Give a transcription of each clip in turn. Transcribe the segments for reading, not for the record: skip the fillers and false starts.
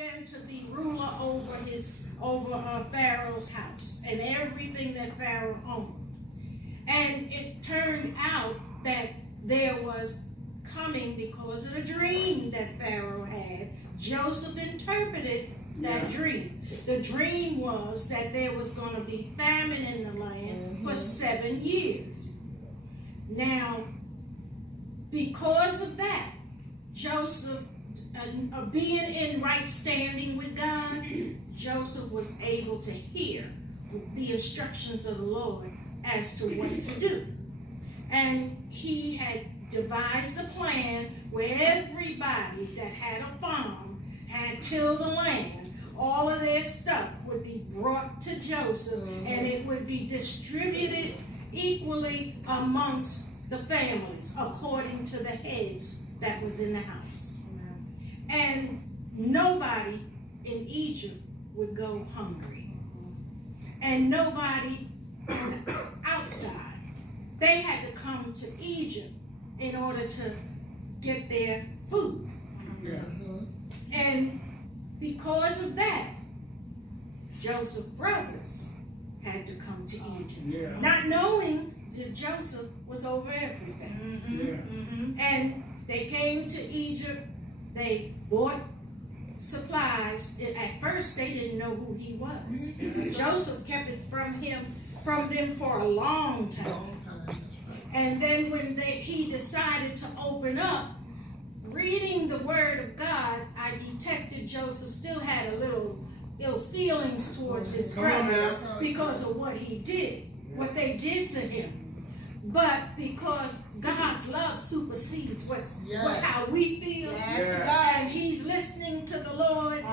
began to be ruler over Pharaoh's house and everything that Pharaoh owned. And it turned out that there was coming, because of the dream that Pharaoh had, Joseph interpreted that dream. The dream was that there was going to be famine in the land for 7 years. Now, because of that, Joseph, being in right standing with God, Joseph was able to hear the instructions of the Lord as to what to do. And he had devised a plan where everybody that had a farm, had tilled the land, all of their stuff would be brought to Joseph, and it would be distributed equally amongst the families according to the heads that was in the house. And nobody in Egypt would go hungry, and nobody outside. They had to come to Egypt in order to get their food. And because of that, Joseph's brothers had to come to Egypt, not knowing that Joseph was over everything. And they came to Egypt. They bought supplies. At first, they didn't know who he was. Joseph kept it from them for a long time. And then when he decided to open up, reading the Word of God, I detected Joseph still had a little ill feelings towards his brothers because of what he did, what they did to him. But because God's love supersedes how we feel, and he's listening to the Lord,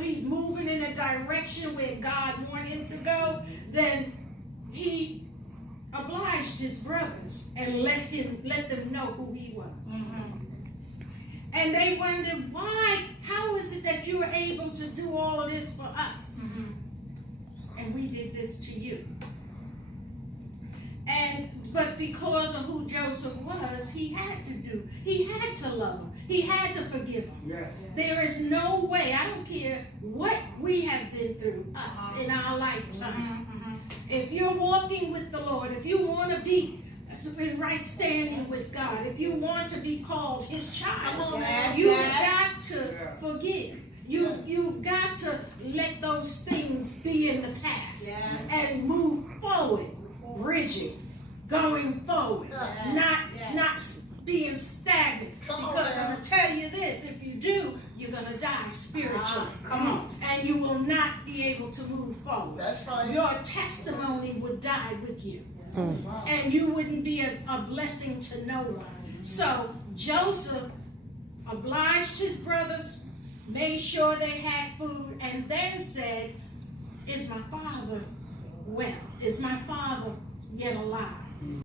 he's moving in a direction where God wanted him to go, then he obliged his brothers and let them know who he was. And they wondered, how is it that you were able to do all of this for us? And we did this to you. But because of who Joseph was, he had to love him. He had to forgive him. There is no way, I don't care what we have been through, us, in our lifetime. If you're walking with the Lord, if you want to be in right standing with God, if you want to be called his child, you've got to forgive. You've got to let those things be in the past and move forward, bridging, going forward, not being stagnant. Because I'm going to tell you this, if you do, you're going to die spiritually. And you will not be able to move forward. Your testimony would die with you. And you wouldn't be a blessing to no one. So Joseph obliged his brothers, made sure they had food, and then said, is my father well? Is my father yet alive?